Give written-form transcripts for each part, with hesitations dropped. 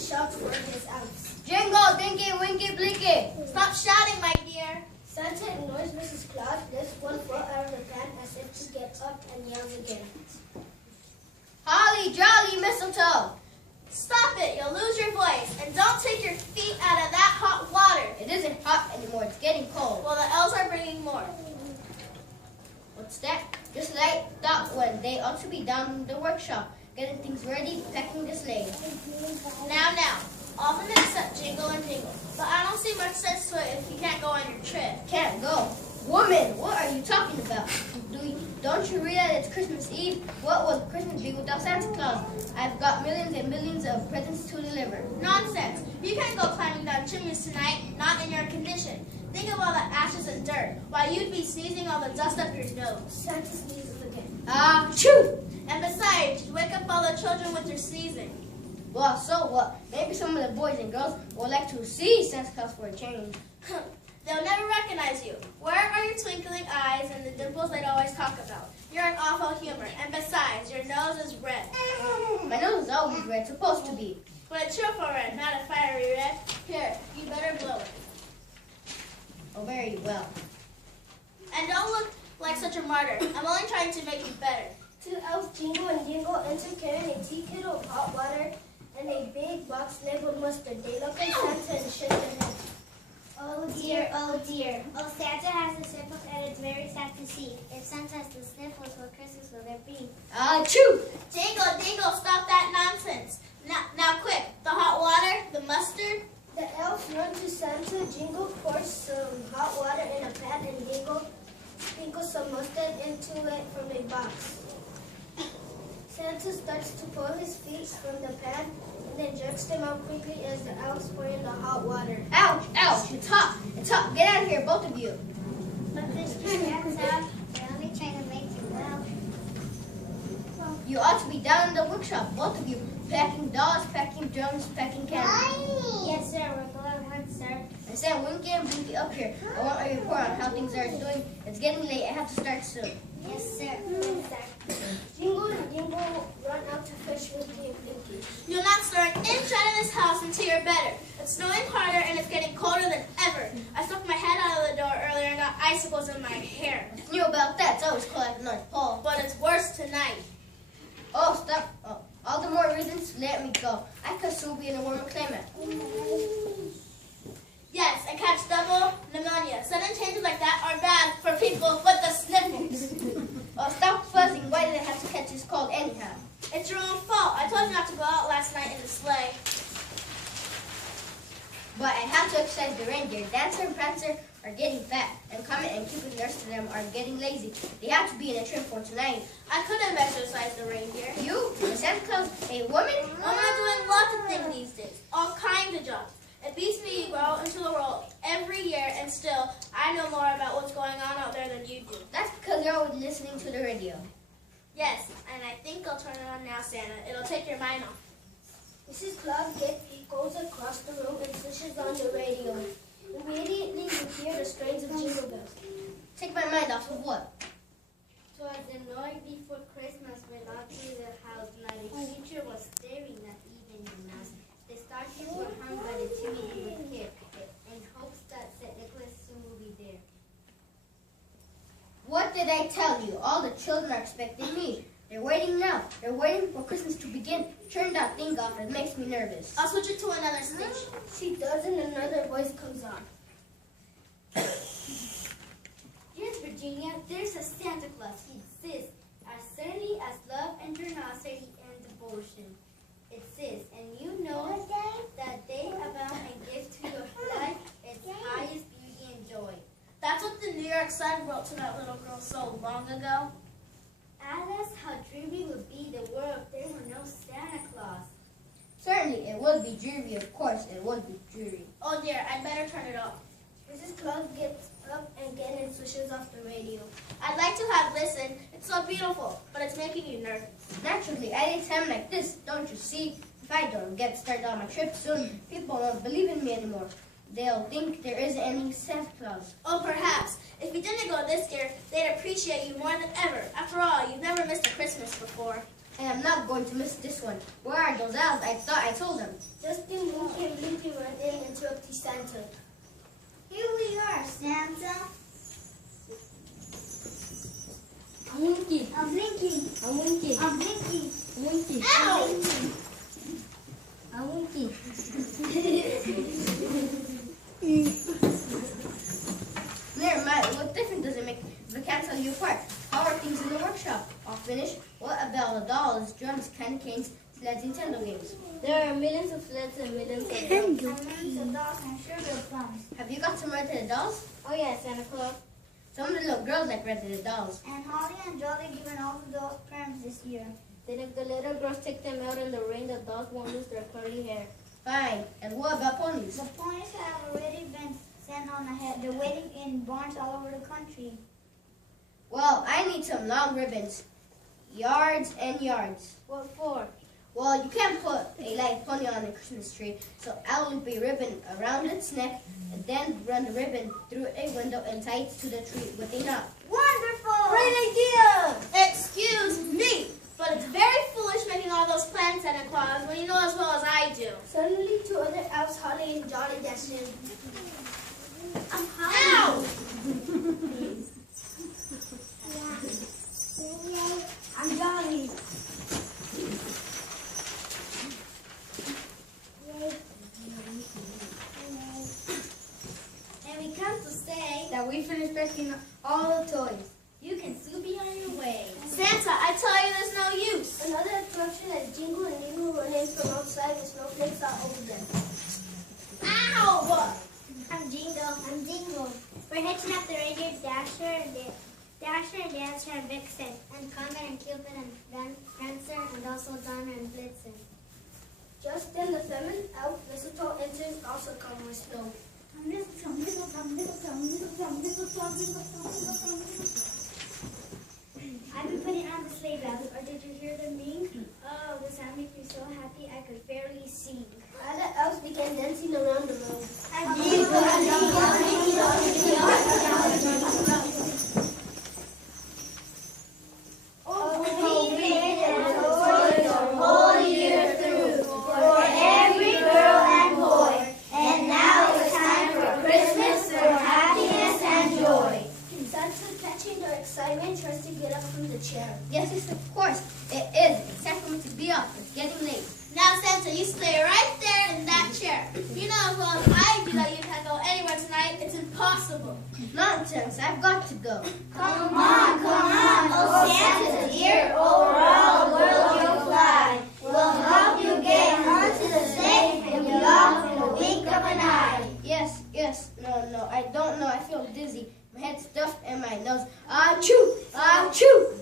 shop for his elves. Jingle, dinky, winky, blinky. Stop shouting, my dear. Santa ignores Mrs. Claus, lifts one foot out of the pan as if to get up, and yells again. Holly, jolly, mistletoe. Stop it, you'll lose your voice. And don't take your feet out of that hot water. It isn't hot anymore, it's getting cold. Well, the elves are bringing more. What's that? Just like that when they ought to be down in the workshop, getting things ready, packing the sleigh. Now, all of them except Jingle and Jingle. But I don't see much sense to it if you can't go on your trip. Can't go. Woman, what are you talking about? Don't you read that it's Christmas Eve? What would Christmas be without Santa Claus? I've got millions and millions of presents to deliver. Nonsense. You can't go climbing down chimneys tonight, not in your condition. Think of all the ashes and dirt, while you'd be sneezing all the dust up your nose. Santa sneezes again. Achoo! And besides, you wake up all the children with your sneezing. Well, so what? Maybe some of the boys and girls would like to see Santa Claus for a change. They'll never recognize you. Where are your twinkling eyes and the dimples they'd always talk about? You're an awful humor, and besides, your nose is red. My nose is always red, supposed to be. But a cheerful red, not a fiery red. Here, you better blow it. Oh, very well. And don't look like such a martyr. I'm only trying to make you better. Two elves, Jingle and Jingle, enter carrying a tea kettle of hot water and a big box labeled mustard. They look at Santa and shake their heads. Oh dear, oh dear. Oh, Santa has the sniffles and it's very sad to see. If Santa has the sniffles, what Christmas will there be? Achoo! Jingle, stop that nonsense. Now quick, the hot water, the mustard. The elves run to Santa. Jingle pours some hot water in a pan and Jingle sprinkles some mustard into it from a box. Santa starts to pull his feet from the pan and then jerks them out quickly as the elves pour in the hot water. Ouch, ouch, it's hot, it's hot. Get out of here, both of you. But this Santa, they're only trying to make you well. You ought to be down in the workshop, both of you. Packing dolls, packing drums, packing candy. Yes, sir, we're going to work, sir. And Sam, Winky and Blinky up here. I want a report on how things are doing. It's getting late, I have to start soon. Yes, sir. Yes, sir. Jingle and Jingle run out to fetch Winky and Blinky. You'll not stir an inch out of this house until you're better. It's snowing harder and it's getting colder than ever. I stuck my head out of the door earlier and got icicles in my hair. I knew about that. It's always cold at the North Pole. But it's worse tonight. Oh, stop. Oh, all the more reasons to let me go. I could soon be in a warmer climate. Yes, and catch double pneumonia. Sudden changes like that are bad for people with the sniffles. Oh, stop fuzzing. Why did I have to catch this cold anyhow? It's your own fault. I told you not to go out last night in the sleigh. But I have to exercise the reindeer. Dancer and Prancer are getting fat, and Comet and Cupid, the rest of them, are getting lazy. They have to be in a trim for tonight. I could have exercised the reindeer. You, the Santa Claus, a woman? I'm not doing lots of things these days. All kinds of jobs. It beats me you go into the world every year, and still, I know more about what's going on out there than you do. That's because you're always listening to the radio. Yes, and I think I'll turn it on now, Santa. It'll take your mind off. Mrs. Claus goes across the room and switches on the radio. Immediately you hear the strains of jingle bells. Take my mind off of what? 'Twas the night before Christmas when out through the house not a creature was stirring, not even a mouse. The stockings were hung by the chimney with care, in hopes that St. Nicholas soon will be there. What did I tell you? All the children are expecting me. They're waiting now. They're waiting for Christmas to begin. Turn that thing off. It makes me nervous. I'll switch it to another station. She does and another voice comes on. Yes, Virginia, there's a Santa Claus. He exists as certainly as love and generosity and devotion exists. And you know that they abound and give to your life its highest beauty and joy. That's what the New York Sun wrote to that little girl so long ago. Alice, how dreary would be the world if there were no Santa Claus. Certainly, it would be dreary. Of course, it would be dreary. Oh dear, I'd better turn it off. Mrs. Claus gets up again and switches off the radio. I'd like to have listened. It's so beautiful, but it's making you nervous. Naturally, at a time like this, don't you see? If I don't get started on my trip soon, people won't believe in me anymore. They'll think there isn't any Santa Claus. Oh, perhaps. If you didn't go this year, they'd appreciate you more than ever. After all, you've never missed a Christmas before. I am not going to miss this one. Where are those elves? I thought I told them. Just then Winky and Blinky ran in and interrupted Santa. Here we are, Santa. I'm Winky. I'm blinking. I'm Winky. I'm blinking. I'm Winky. Ow! I'm Winky. Never mind. What difference does it make if I can't tell you apart? How are things in the workshop? All finished? What about the dolls, drums, candy canes, sleds, Nintendo games? There are millions of sleds and millions of dogs. And millions of dogs and sugar plums. Have you got some red-headed dolls? Oh yeah, Santa Claus. Some of the little girls like red-headed dolls. And Holly and Jolly given all the dolls pranks this year. Then if the little girls take them out in the rain, the dolls won't lose their curly hair. Fine. And what about ponies? The ponies have already been sent on ahead. They're waiting in barns all over the country. Well, I need some long ribbons. Yards and yards. What for? Well, you can't put a light pony on a Christmas tree, so I'll loop a ribbon around its neck and then run the ribbon through a window and tie it to the tree with a knot. Wonderful! Great idea! Excuse me, but it's very foolish making all those plans, Santa Claus, when you know as well as I do. Suddenly, two other elves, Holly and Jolly, dashed in. I'm Ow! I'm Jolly. And we come to say That we finished packing all the toys. you can still be on your way. Santa, I tell you there's no use. Another attraction as Jingle and Jingle run in from outside with snowflakes all over them. Ow! I'm Jingle. I'm Jingle. We're hitching up the reindeer Dasher and Dancer and Vixen and Comet and Cupid and Prancer and also Donner and Blitzen. Just then, the feminine elf Mistletoe enters, also covered with snow. Mistletoe, mistletoe, mistletoe, mistletoe, mistletoe, mistletoe, mistletoe, mistletoe. I've been putting on the sleigh bells, or did you hear them ring? Oh, the sound makes me so happy I could barely sing. Other elves began dancing around the room. Tries to get up from the chair. Yes, of course. It is. It's time for me to be up. It's getting late. Now, Santa, you stay right there in that chair. You know as well as I do that you can't go anywhere tonight. It's impossible. Nonsense. I've got to go. Come on, oh Santa dear, over all the world you'll fly. We'll help you get onto the sleigh and be off in a wink of an eye. Yes. No, I don't know. I feel dizzy. My head's stuffed and my nose. Achoo! Achoo!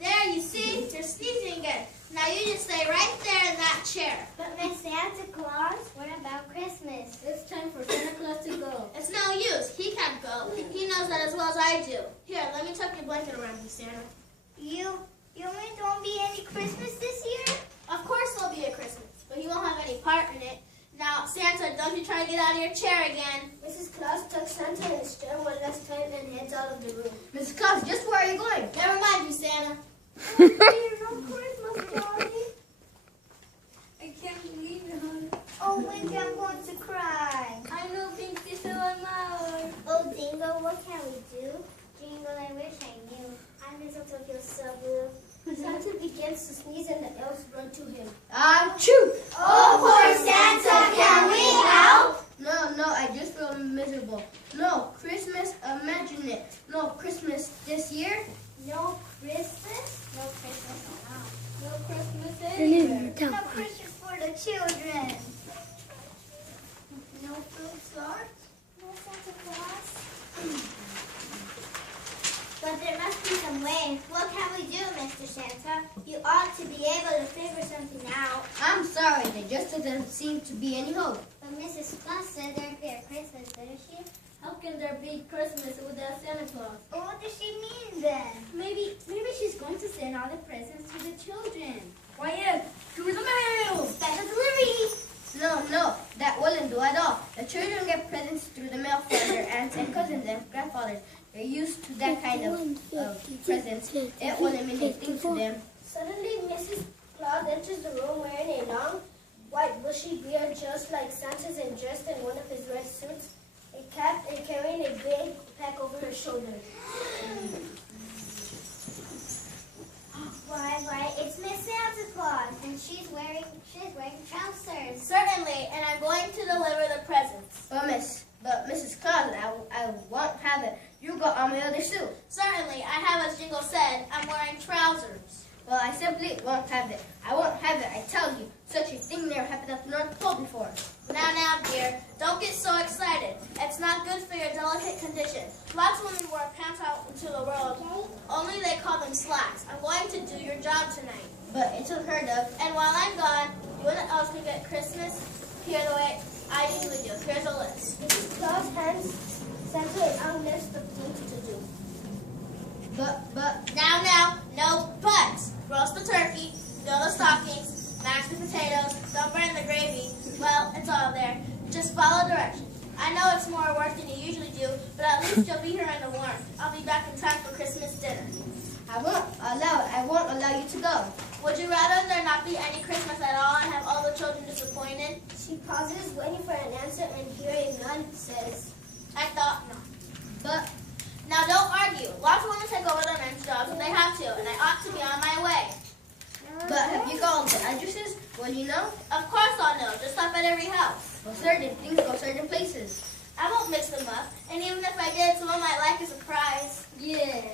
There, you see? You're sneezing again. Now you just stay right there in that chair. But Miss Santa Claus, what about Christmas? It's time for Santa Claus to go. It's no use. He can't go. He knows that as well as I do. Here, let me tuck your blanket around you, Santa. You mean there won't be any Christmas this year? Of course there'll be a Christmas, but you won't have any part in it. Now, Santa, don't you try to get out of your chair again. Mrs. Claus tucks Santa in his chair one last time and heads out of the room. Ms.Claus, just where are you going? Never mind you, Santa. No Christmas, Johnny. I can't believe it, honey. Oh, Winky, I'm going to cry. I know Pinky so am I. Oh, Jingle, what can we do? Jingle, I wish I knew. I Mistletoe feels so blue. Santa begins to sneeze and the elves run to him. Achoo! Oh, poor Santa, can we help? No, I just feel miserable. No Christmas, imagine it. No Christmas this year. No Christmas? No Christmas allowed. No Christmas anywhere. No Christmas for the children. No fruit start. No Santa Claus. But there must be some way. What can we do, Mr. Santa? You ought to be able to figure something out. I'm sorry, there just doesn't seem to be any hope. But Mrs. Claus said there'd be a Christmas, didn't she? How can there be Christmas without Santa Claus? But what does she mean then? Maybe she's going to send all the presents to the children. Quiet! Through the mail! Special delivery! No, that wouldn't do at all. The children get presents through the mail from their aunts and cousins and grandfathers. They're used to that kind of presents. It wouldn't mean anything to them. Suddenly, Mrs. enters the room wearing a long, white, bushy beard just like Santa's and dressed in one of his red suits, a cap, and carrying a big pack over her shoulder. Why, it's Miss Santa Claus, and she's wearing trousers. Certainly, and I'm going to deliver the presents. But Mrs. Claus, I won't have it. You got on my other suit. Certainly, I have, as Jingle said, I'm wearing trousers. Well, I simply won't have it. I won't have it, I tell you. Such a thing never happened at the North Pole before. Now, dear, don't get so excited. It's not good for your delicate condition. Lots of women wear pants out into the world, only they call them slacks. I'm going to do your job tonight. But it's unheard of. And while I'm gone, you and the elves can get Christmas here the way I usually do. Here's a list. Mrs. Claus hands Santa a long list of things to do. But... Now, no buts. Roast the turkey, fill the stockings, mash the potatoes, don't burn the gravy. Well, it's all there. Just follow directions. I know it's more work than you usually do, but at least you'll be here in the warmth. I'll be back in time for Christmas dinner. I won't allow you to go. Would you rather there not be any Christmas at all and have all the children disappointed? She pauses, waiting for an answer, and hearing none, says, I thought not. But... Now don't argue. Lots of women take over their men's jobs when they have to, and I ought to be on my way. But have you got all the addresses? Well, you know. Of course I'll know. Just stop at every house. Well, certain things go certain places. I won't mix them up, and even if I did, someone might like a surprise. Yeah.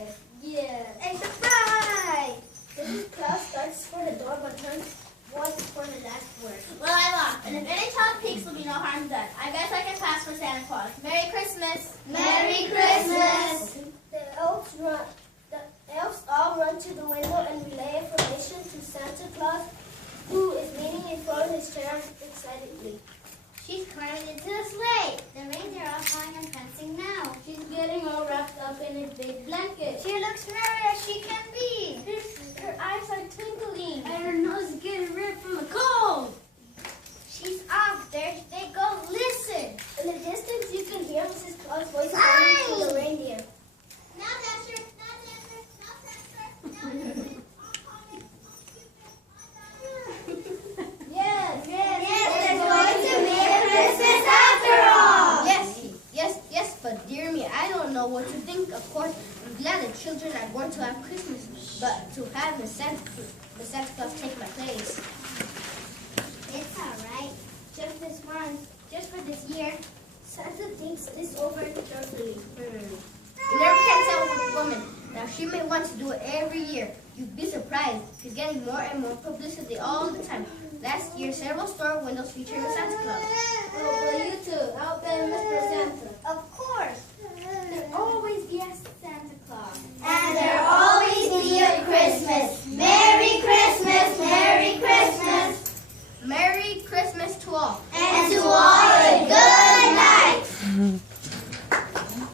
A surprise! Mrs. Claus starts for the door, but turns once for the last word. Well, I locked, and if any child peeks, there'll be no harm done. I guess I can pass for Santa Claus. Merry Christmas! Merry Christmas! The elves all run to the window and relay information to Santa Claus, who is leaning in front of his chair excitedly. She's climbing into the sleigh. The reindeer are flying and fencing now. She's getting all wrapped up in a big blanket. She looks merry as she can be. Her eyes are twinkling. And her nose is getting red from the cold. She's off. There they go. Listen. In the distance, you can hear Mrs. Claus' voice calling to the reindeer. Now, Dasher! Now, Dancer! Now, Prancer! Now, Dancer! Yes. There's going to be a Christmas after all. Yes, but dear me, I don't know what to think. Of course, I'm glad the children are going to have Christmas, but to have the Santa Claus take my place. It's all right. Just this once. Just for this year. Santa thinks this over carefully. You never can tell with a woman. Now, she may want to do it every year. You'd be surprised. She's getting more and more publicity all the time. Last year, several store windows featured the Santa Claus. Oh, will you two out there, Mr. Santa? Of course. There'll always be a Santa Claus. And there'll always be a Christmas. Merry Christmas! Merry Christmas! Merry Christmas to all. And to all